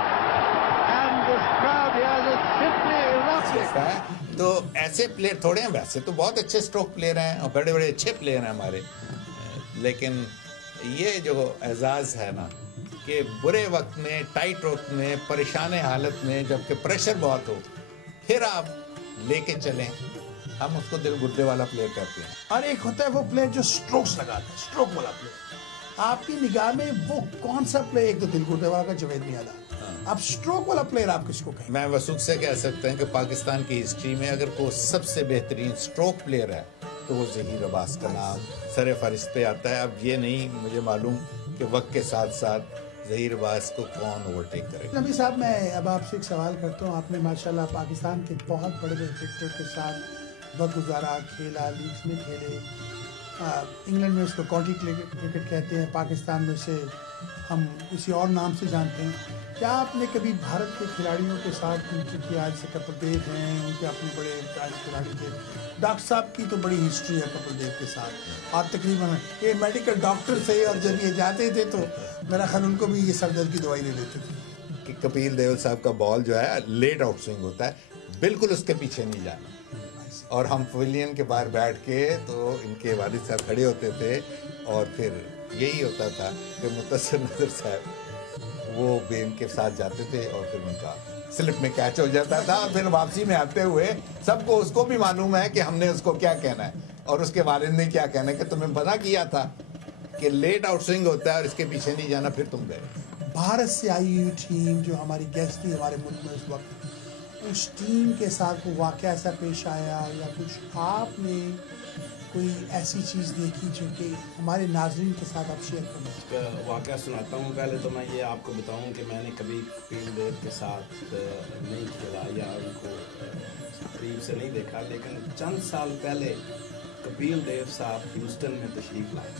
And this crowd here is simply erupting. تو ایسے player تھوڑے ہیں، ویسے تو بہت اچھے stroke player ہیں اور بڑے بڑے اچھے پلیئر ہیں ہمارے، لیکن یہ جو اعزاز ہے نا کہ برے وقت میں، ٹائٹ وقت میں، پریشان حالت میں، جب کہ پریشر بہت ہو، پھر آپ لے کے چلیں، ہم اس کو دل گردے والا پلیئر کہتے ہیں. اور ایک ہوتا ہے وہ پلیئر جو سٹروکس لگاتا ہے، سٹروک والا پلیئر. آپ کی نگاہ میں وہ کون سا پلیئر؟ ایک تو دل گردے والا کا جوید میانداد، اب سٹروک والا پلیئر آپ کس کو کہیں؟ میں وثوق سے کہہ سکتا ہوں کہ پاکستان کی ہسٹری میں اگر کوئی سب سے بہترین سٹروک پلیئر ہے تو وہ ظہیر عباس کا نام سر فہرست پہ آتا ہے. اب یہ نہیں مجھے معلوم کہ وقت کے ساتھ ساتھ ظہیر عباس کو کون اوورٹیک کرے. نبی صاحب، میں اب آپ سے ایک سوال کرتا ہوں. آپ نے ماشاءاللہ پاکستان کے بہت بڑے بڑے کرکٹر کے ساتھ وقت گزارا، کھیلا، لیگز میں کھیلے. انگلینڈ میں اس کو کاؤنٹی کرکٹ کہتے ہیں، پاکستان میں سے ہم کسی اور نام سے جانتے ہیں. کیا آپ نے کبھی بھارت کے کھلاڑیوں کے ساتھ کرکٹ کیا؟ جیسے کپل دیو ہیں، ان کے اپنے بڑے کھلاڑی تھے. ڈاکٹر صاحب کی تو بڑی ہسٹری ہے کپل دیو کے ساتھ، اور تقریباً یہ میڈیکل ڈاکٹر تھے، اور جب یہ جاتے تھے تو میرا خیال ان کو بھی یہ سر درد کی دوائی لے لیتے تھے. کہ کپیل دیو صاحب کا بال جو ہے لیٹ آؤٹ سوئنگ ہوتا ہے، بالکل اس کے پیچھے نہیں جانا. اور ہم پویلین کے باہر بیٹھ کے تو ان کے والد صاحب کھڑے ہوتے تھے، اور پھر یہی ہوتا تھا کہ متصر نظر صاحب وہ بھی ان کے ساتھ جاتے تھے، اور پھر ان کا سلپ میں کیچ ہو جاتا تھا. پھر واپسی میں آتے ہوئے سب کو، اس کو بھی معلوم ہے کہ ہم نے اس کو کیا کہنا ہے اور اس کے والد نے کیا کہنا ہے، کہ تمہیں منع کیا تھا کہ لیٹ آؤٹ سوئنگ ہوتا ہے اور اس کے پیچھے نہیں جانا، پھر تم گئے. بھارت سے آئی ہوئی ٹیم جو ہماری گیسٹ تھی ہمارے ملک میں اس وقت، اس ٹیم کے ساتھ کوئی واقعہ ایسا پیش آیا یا کچھ آپ نے کوئی ایسی چیز دیکھی جو کہ ہمارے ناظرین کے ساتھ آپ شیئر کریں؟ واقعہ سناتا ہوں. پہلے تو میں یہ آپ کو بتاؤں کہ میں نے کبھی کپیل دیو کے ساتھ نہیں کھیلا یا ان کو قریب سے نہیں دیکھا، لیکن چند سال پہلے کپیل دیو صاحب ہیوسٹن میں تشریف لائے،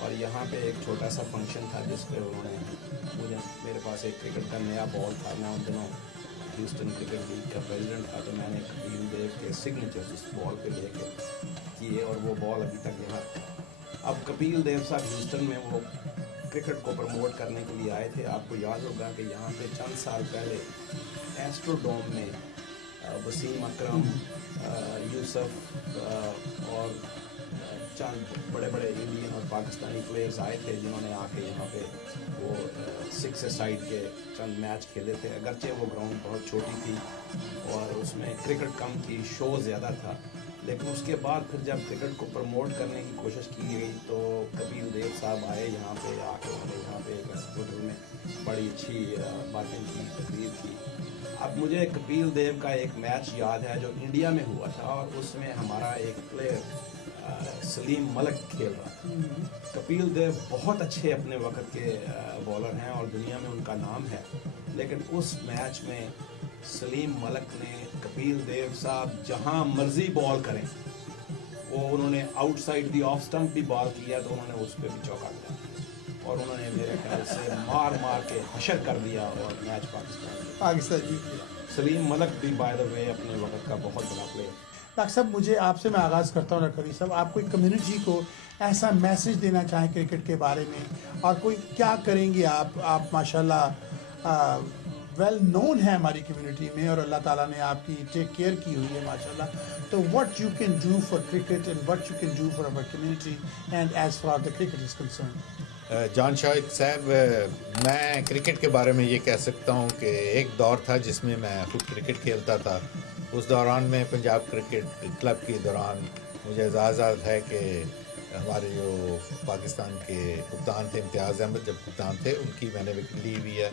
اور یہاں پہ ایک چھوٹا سا فنکشن تھا جس پہ انہوں نے میرے پاس ایک کرکٹ کا نیا بال تھا. میں ان دنوں ہیوسٹن کرکٹ لیگ کا پریزیڈنٹ تھا، تو میں نے کپیل دیو کے سگنیچر اس بال پہ لے کے کیے، اور وہ بال ابھی تک یہاں. اب کپیل دیو صاحب ہیوسٹن میں وہ کرکٹ کو پروموٹ کرنے کے لیے آئے تھے. آپ کو یاد ہوگا کہ یہاں پہ چند سال پہلے ایسٹرو ڈوم میں وسیم اکرم، یوسف اور چند بڑے بڑے انڈین اور پاکستانی پلیئرز آئے تھے، جنہوں نے آ کے یہاں پہ وہ 6 سائڈ کے چند میچ کھیلے تھے. اگرچہ وہ گراؤنڈ بہت چھوٹی تھی اور اس میں کرکٹ کم تھی، شو زیادہ تھا، لیکن اس کے بعد پھر جب کرکٹ کو پروموٹ کرنے کی کوشش کی گئی تو کپیل دیو صاحب آئے یہاں پہ. آ کے انہوں نے یہاں پہ ایک ہوٹل میں بڑی اچھی باتیں کی، تقریر کی. اب مجھے کپیل دیو کا ایک میچ یاد ہے جو انڈیا میں ہوا تھا، اور اس میں ہمارا ایک پلیئر سلیم ملک کھیل رہا تھا. کپیل دیو بہت اچھے اپنے وقت کے بالر ہیں اور دنیا میں ان کا نام ہے، لیکن اس میچ میں سلیم ملک نے کپیل دیو صاحب جہاں مرضی بال کریں، وہ انہوں نے out side the of stump بھی بال کیا تو انہوں نے اس پہ بھی چوکا دیا، اور انہوں نے میرے خیال سے مار کے حشر کر دیا اور میچ پاکستان جیت لیا. سلیم ملک بھی بائی دا وے اپنے وقت کا بہت بڑا پلیئر. ڈاکٹر صاحب، مجھے آپ سے میں آغاز کرتا ہوں. ڈاکٹر صاحب، آپ کوئی کمیونٹی کو ایسا میسج دینا چاہیں کرکٹ کے بارے میں، اور کوئی کیا کریں گے آپ ماشاءاللہ ویل نون ہے ہماری کمیونٹی میں، اور اللہ تعالیٰ نے آپ کی ٹیک کیئر کی ہوئی ہے ماشاءاللہ. تو what you can do for cricket and what you can do for our community and as far as the cricket is concerned. جان شاہد صاحب، میں کرکٹ کے بارے میں یہ کہہ سکتا ہوں کہ ایک دور تھا جس میں میں خود کرکٹ کھیلتا تھا. اس دوران میں پنجاب کرکٹ کلب کے دوران مجھے اعزاز ہے کہ ہمارے جو پاکستان کے کپتان تھے، امتیاز احمد جب کپتان تھے، ان کی میں نے وکٹ لی ہوئی ہے.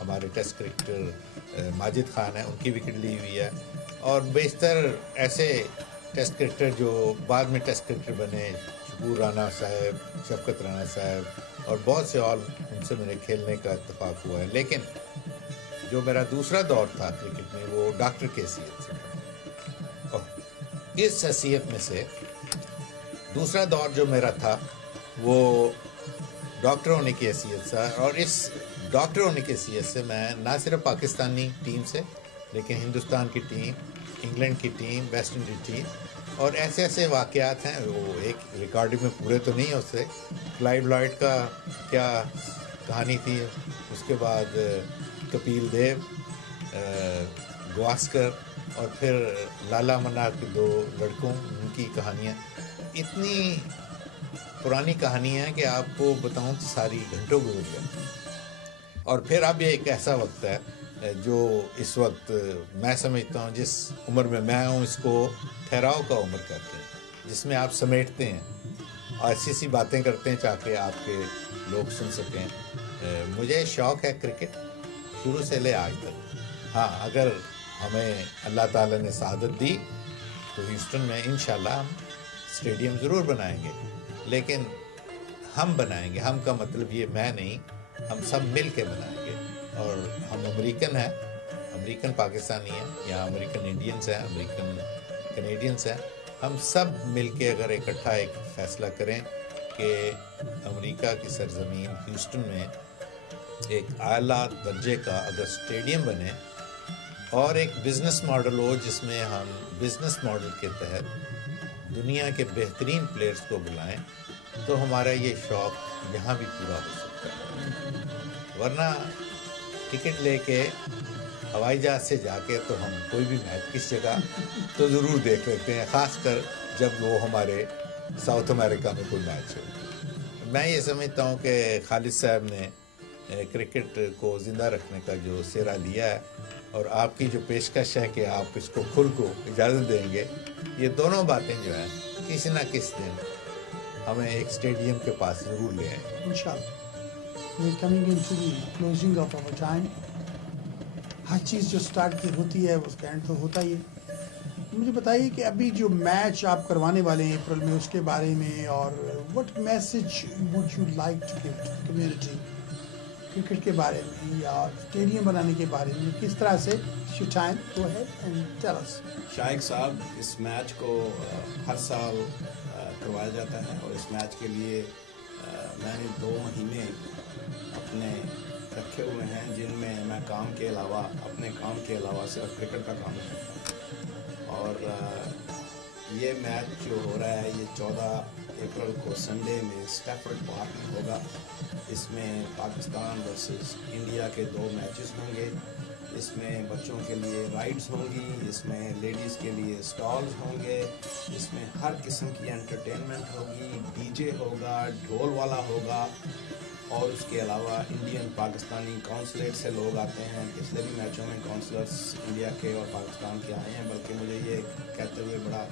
ہمارے ٹیسٹ کرکٹر ماجد خان ہیں، ان کی وکٹ لی ہوئی ہے. اور بیشتر ایسے ٹیسٹ کرکٹر جو بعد میں ٹیسٹ کرکٹر بنے، شکور رانا صاحب، شفقت رانا صاحب اور بہت سے اور، ان سے میرے کھیلنے کا اتفاق ہوا ہے. لیکن جو میرا دوسرا دور تھا کرکٹ میں، وہ ڈاکٹر کی حیثیت سے. اور اس حیثیت میں سے دوسرا دور جو میرا تھا وہ ڈاکٹر ہونے کی حیثیت سے. اور اس ڈاکٹر ہونے کی حیثیت سے میں نہ صرف پاکستانی ٹیم سے، لیکن ہندوستان کی ٹیم، انگلینڈ کی ٹیم، ویسٹ انڈیز ٹیم، اور ایسے ایسے واقعات ہیں وہ ایک ریکارڈنگ میں پورے تو نہیں ہو سکتے. کلائیو لائڈ کا کیا کہانی تھی، اس کے بعد کپیل دیو، گواسکر، اور پھر لالا منار کے دو لڑکوں، ان کی کہانیاں اتنی پرانی کہانی ہے کہ آپ کو بتاؤں تو ساری گھنٹوں گزر جائیں. اور پھر اب یہ ایک ایسا وقت ہے جو اس وقت میں سمجھتا ہوں جس عمر میں ہوں، اس کو ٹھہراؤ کا عمر کہتے ہیں، جس میں آپ سمیٹتے ہیں اور ایسی ایسی باتیں کرتے ہیں تاکہ آپ کے لوگ سن سکیں. مجھے شوق ہے کرکٹ شروع سے لے آج تک. ہاں، اگر ہمیں اللہ تعالیٰ نے سعادت دی تو ہیوسٹن میں انشاءاللہ ہم اسٹیڈیم ضرور بنائیں گے. لیکن ہم بنائیں گے، ہم کا مطلب یہ میں نہیں، ہم سب مل کے بنائیں گے. اور ہم امریکن ہیں، امریکن پاکستانی ہیں، یا امریکن انڈینز ہیں، امریکن کینیڈینز ہیں. ہم سب مل کے اگر اکٹھا ایک فیصلہ کریں کہ امریکہ کی سرزمین ہیوسٹن میں ایک اعلیٰ درجے کا اگر اسٹیڈیم بنے اور ایک بزنس ماڈل ہو جس میں ہم بزنس ماڈل کے تحت دنیا کے بہترین پلیئرز کو بلائیں، تو ہمارا یہ شوق یہاں بھی پورا ہو سکتا ہے. ورنہ ٹکٹ لے کے ہوائی جہاز سے جا کے تو ہم کوئی بھی میچ کس جگہ تو ضرور دیکھ لیتے ہیں، خاص کر جب وہ ہمارے ساؤتھ امریکہ میں کوئی میچ ہو. میں یہ سمجھتا ہوں کہ خالد صاحب نے کرکٹ کو زندہ رکھنے کا جو سہرا لیا ہے، اور آپ کی جو پیشکش ہے کہ آپ اس کو کھل کو اجازت دیں گے، یہ دونوں باتیں جو ہیں کسی نہ کس دن ہمیں ایک اسٹیڈیم کے پاس ضرور لے آئیں. انشاءاللہ. We're coming into the closing of our time. ہر چیز جو سٹارٹ کی ہوتی ہے اس کا اینڈ تو ہوتا ہی ہے. مجھے بتائیے کہ ابھی جو میچ آپ کروانے والے ہیں اپریل میں، اس کے بارے میں، اور what message would you like to give to the community cricket کے بارے میں یا اسٹیڈیم بنانے کے بارے میں، کس طرح سے؟ your time, go ahead and tell us. شائق صاحب، اس میچ کو ہر سال کروایا جاتا ہے، اور اس میچ کے لیے میں نے 2 مہینے اپنے رکھے ہوئے ہیں، جن میں میں کام کے علاوہ، اپنے کام کے علاوہ صرف کرکٹ کا کام کرتا ہوں. اور یہ میچ جو ہو رہا ہے، یہ 14 اپریل کو سنڈے میں اسٹیفرڈ پارک میں ہوگا. اس میں پاکستان ورسز انڈیا کے 2 میچز ہوں گے. اس میں بچوں کے لیے رائڈز ہوں گی، اس میں لیڈیز کے لیے اسٹالز ہوں گے، اس میں ہر قسم کی انٹرٹینمنٹ ہوگی، ڈی جے ہوگا، ڈھول والا ہوگا. اور اس کے علاوہ انڈین پاکستانی کونسلیٹ سے لوگ آتے ہیں. پچھلے بھی میچوں میں کونسلرس انڈیا کے اور پاکستان کے آئے ہیں، بلکہ مجھے یہ کہتے ہوئے بڑا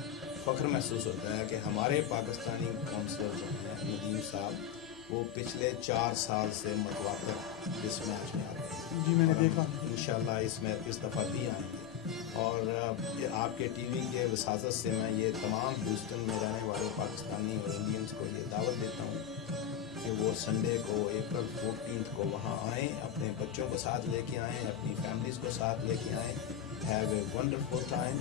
فخر محسوس ہوتا ہے کہ ہمارے پاکستانی کونسلر جو ہیں، ندیم صاحب، وہ پچھلے 4 سال سے متواتر اس میچ میں آتے ہیں. جی میں نے دیکھا. انشاءاللہ اس دفعہ بھی آئیں گے. اور آپ کے ٹی وی کے وساطت سے میں یہ تمام ہیوسٹن میں رہنے والے پاکستانی اور انڈینز کو یہ دعوت دیتا ہوں کہ وہ سنڈے کو اپریل 14 کو وہاں آئیں، اپنے بچوں کو ساتھ لے کے آئیں، اپنی فیملیز کو ساتھ لے کے آئیں. Have a wonderful time,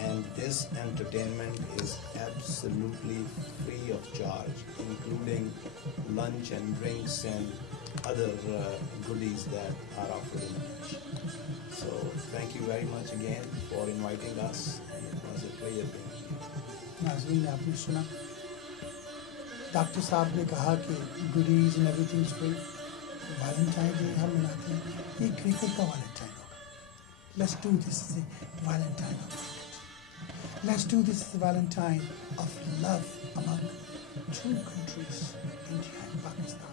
and this entertainment is absolutely free of charge, including lunch and drinks and other goodies that are offered in the match. So thank you very much again for inviting us. It was a pleasure being here. ناظرین، آپ نے سنا doctor صاحب نے کہا کہ goodies and everything is free. Valentine Day ہم مناتے ہیں، یہ کرکٹ کا ویلنٹائن ہوگا. Let's do this Valentine of cricket. Let's do this Valentine of love among 2 countries, India and Pakistan.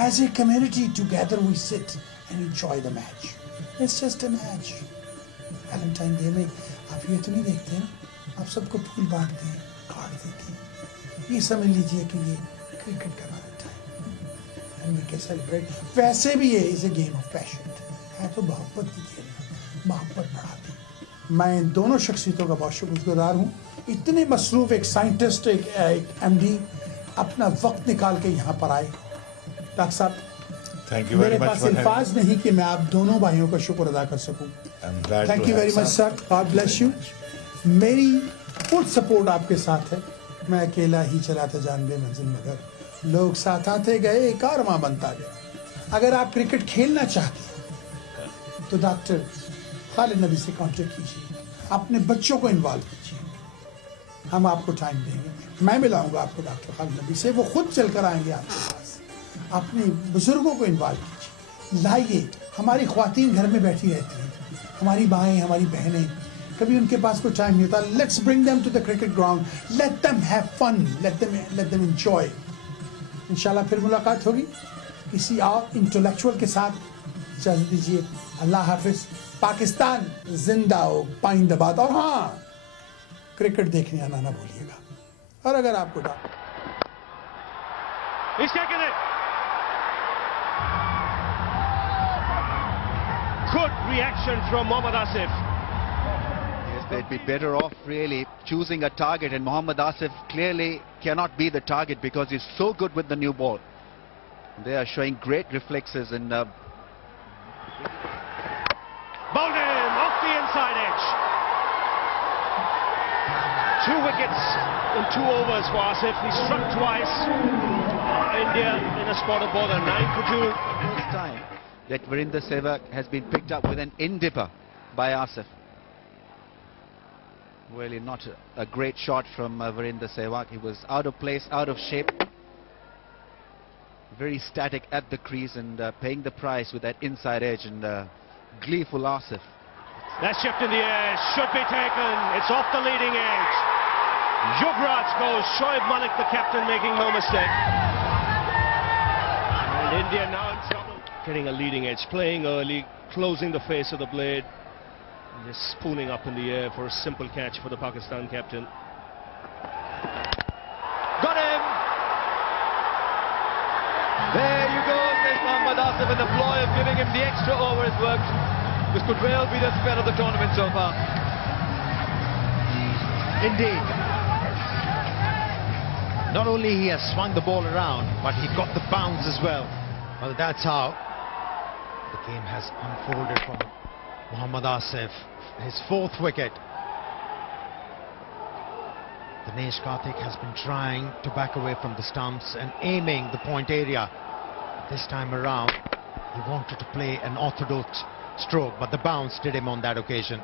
As a community together we sit and enjoy the match it's just a match Valentine Day میں آپ یہ تو نہیں دیکھتے نا آپ سب کو پھول بانٹتے ہیں کارڈ دیتے ہیں یہ سمجھ لیجئے کہ یہ کرکٹ کا valentine and we can celebrate ویسے بھی یہ از اے گیم آف پیشن ہے تو محبت کی کھیل محبت بڑھاتی میں ان دونوں شخصیتوں کا بہت شکر گزار ہوں اتنے مصروف ایک سائنٹسٹ ایک ایم ڈی اپنا وقت نکال کے یہاں پر آئے ڈاکٹر صاحب میرے پاس الفاظ نہیں کہ میں آپ دونوں بھائیوں کا شکر ادا کر سکوں thank you very much sir God bless you میری فل سپورٹ آپ کے ساتھ ہے میں اکیلا ہی چلاتا جان بے منزل مگر لوگ ساتھ آتے گئے ایک کارواں بنتا گیا اگر آپ کرکٹ کھیلنا چاہتے ہیں تو ڈاکٹر خالد نبی سے کانٹیکٹ کیجیے اپنے بچوں کو انوالو کیجیے ہم آپ کو ٹائم دیں گے میں ملاؤں گا آپ کو ڈاکٹر خالد نبی سے وہ خود چل کر آئیں گے آپ کے پاس اپنے بزرگوں کو انوالو کیجیے لائیے ہماری خواتین گھر میں بیٹھی رہتی ہیں ہماری مائیں ہماری بہنیں کبھی ان کے پاس کوئی ٹائم نہیں ہوتا let's bring them to the cricket ground let them have fun let them enjoy انشاءاللہ پھر ملاقات ہوگی کسی اور انٹلیکچوئل کے ساتھ اجازت دیجیے اللہ حافظ پاکستان زندہ ہو پائند آباد اور ہاں کرکٹ دیکھنے آنا نہ بھولیے گا اور اگر آپ کو Good reaction from Mohammad Asif. Yes, they'd be better off really choosing a target, and Mohammad Asif clearly cannot be the target because he's so good with the new ball. They are showing great reflexes and Bowled him off the inside edge. 2 wickets in 2 overs for Asif. He struck twice. India in a spot of bother 9 for 2. first time that Virender Sehwag has been picked up with an in-dipper by Asif. Really not a great shot from Virender Sehwag. He was out of place, out of shape. Very static at the crease and paying the price with that inside edge and gleeful Asif. That shift in the air should be taken. It's off the leading edge. Yuvraj goes. Shoaib Malik, the captain, making no mistake. And India now in trouble. Getting a leading edge, playing early, closing the face of the blade. And just spooning up in the air for a simple catch for the Pakistan captain. Got him! There you go, says Mohammad Asif, and the ploy of giving him the extra over has worked. This could well be the spell of the tournament so far. Indeed. Not only he has swung the ball around, but he got the bounce as well. Well, that's how the game has unfolded from Mohammad Asif. His 4th wicket. Dinesh Karthik has been trying to back away from the stumps and aiming the point area. This time around, he wanted to play an orthodox stroke, but the bounce did him on that occasion.